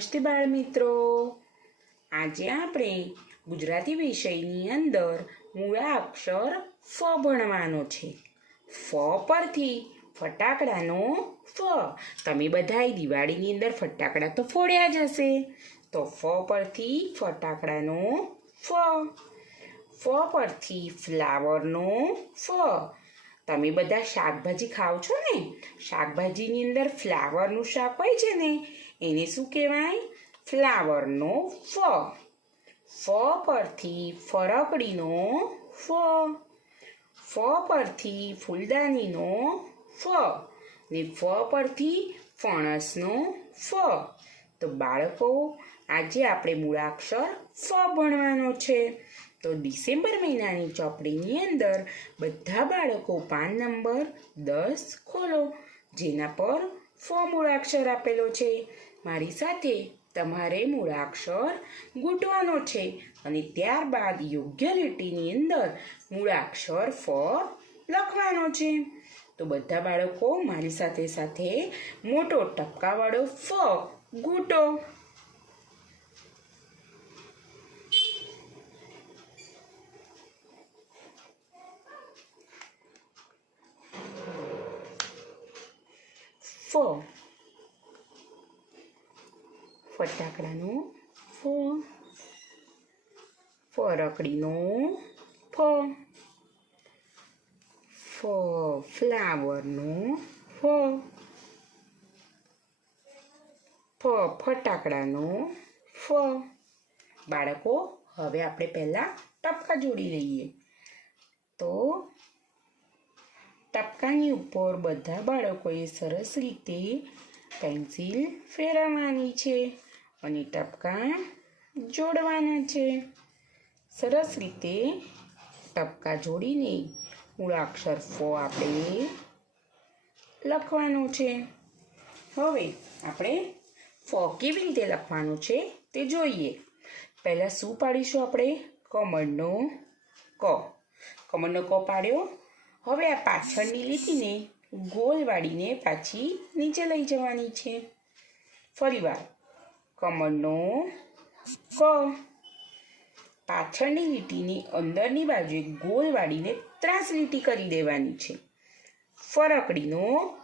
નમસ્તે બાળમિત્રો, આજે આપણે ગુજરાતી વિષયની અંદર મૂળાક્ષર ફ ભણવાનો છે. ફ પરથી ફટાકડાનો ફ. તમે બધાય દિવાળીની અંદર ફટાકડા તો ફોડ્યા જ હશે. તો ફ પરથી ફટાકડાનો ફ. ફ પરથી ફ્લાવરનો ફ. તમે બધા શાકભાજી ખાઓ છો ને? શાકભાજીની અંદર ફ્લાવરનું શાક હોય છે ને, એને શું કહેવાય? ફ્લાવરનો ફ. ફ પરથી ફરકડીનો ફ. ફ પરથી ફૂલદાનીનો ફ. ને ફ પરથી ફણસનો ફ. તો બાળકો, આજે આપણે મૂળાક્ષર ફ ભણવાનો છે. તો ડિસેમ્બર મહિનાની ચોપડીની અંદર બધા બાળકો પાન નંબર 10 ખોલો, જેના પર ફ મૂળાક્ષર આપેલો છે. મારી સાથે તમારે મૂળાક્ષર ગૂંથવાનો છે અને ત્યારબાદ યોગ્ય લીટીની અંદર મૂળાક્ષર ફ લખવાનો છે. તો બધા બાળકો મારી સાથે સાથે મોટો ટપકાવાળો ફ ગૂંથો. ફ. ફટાકડાનો ફ. ફરકડીનો ફ. ફ ફ્લાવરનો ફ. ફ ફટાકડાનો ફ. બાળકો, હવે આપણે પહેલાં ટપકા જોડી લઈએ. તો ટપકાની ઉપર બધા બાળકોએ સરસ રીતે પેન્સિલ ફેરવવાની છે અને ટપકા જોડવાના છે. સરસ રીતે ટપકા જોડીને મૂળાક્ષર ફ આપણે લખવાનું છે. હવે આપણે ફ કેવી રીતે લખવાનું છે તે જોઈએ. પહેલાં શું પાડીશું આપણે? કમળનો ક. કમળનો ક પાડ્યો. હવે આ પાછળની લીટીને ગોળ વાળીને પાછી નીચે લઈ જવાની છે. ફરીવાર કમળનો ક. પાછળની લીટીની અંદરની બાજુએ ગોળ વાળીને ત્રાસ લીટી કરી દેવાની છે. ફરકડીનો